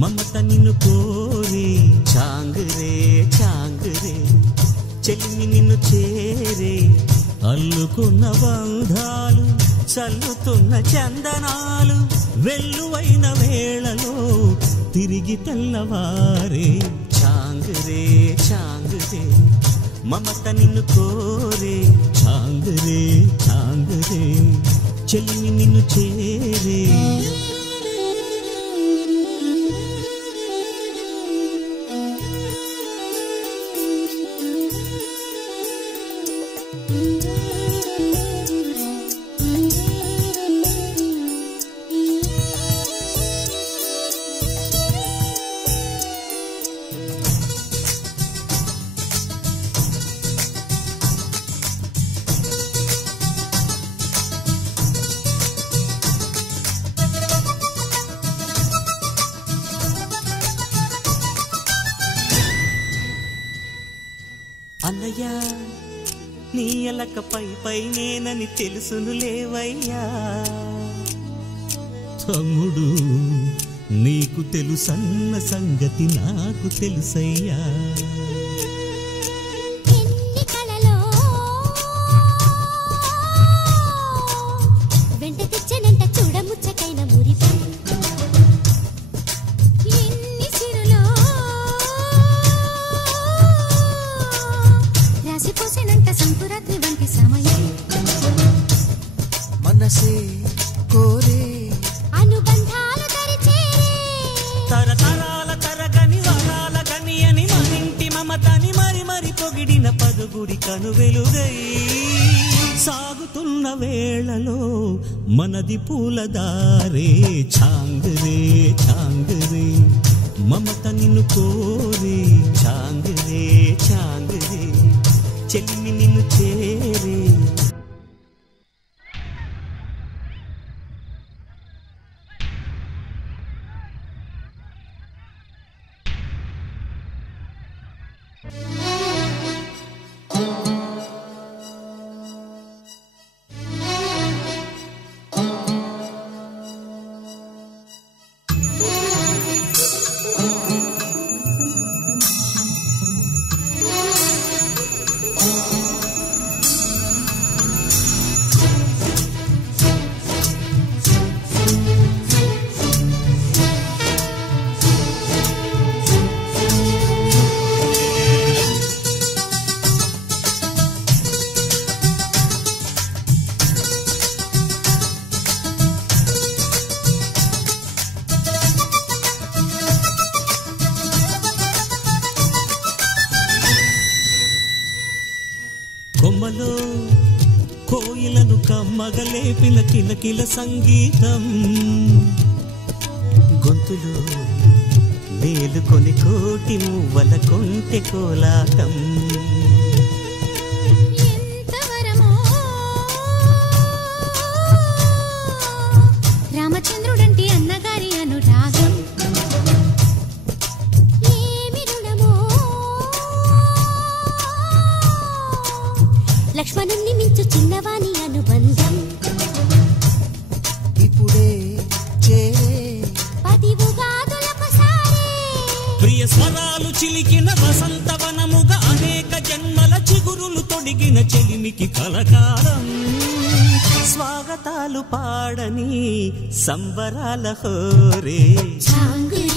మమత నిన్ను కోరే చాంగురే చాంగురే చెలిమి నిన్ను చేరే అల్లుకున్న బంధాలు చల్లుతున్న చందనాలు వెల్లువైన వేళలో తిరిగి తెల్లవారే చాంగురే చాంగురే మమత నిన్ను కోరే చాంగురే చాంగురే చెలిమి నిన్ను చేరే అన్నయ్యా నీ ఎలక పై నేనని తెలుసును లేవయ్యా తమ్ముడు నీకు తెలుసన్న సంగతి నాకు తెలుసయ్యా తరతరాల తరగని వరాల గని అని మనింటి మమతని మరి మరి పొగిడిన పదుగుడి కను వెలుగై సాగుతున్న వేళలో మనది పూలదారే చాంగురే చాంగురే మమత నిన్ను కోరే చాంగురే చాంగురే చెలిమి నిన్ను చేరే కొమ్మలో కోయిలను కమ్మగలేపిన కిలకిల సంగీతం గొంతులో మేలుకొని కోటి మువ్వల కొంటె కోలాటం రామచంద్రుడంటి అన్నగారి అనురాగం లక్ష్మణుని మించు చిన్నవాని అనుబంధం ఇప్పుడే చేరే 10 ఉగాదులొకసారి ప్రియ స్వరాలు చిలికిన వసంతవనముగా అనేక జన్మల చిగురులు తొడిగిన చెలిమికి కలకాలం స్వాగతాలు పాడని సంబరాల హోరే చాంగురే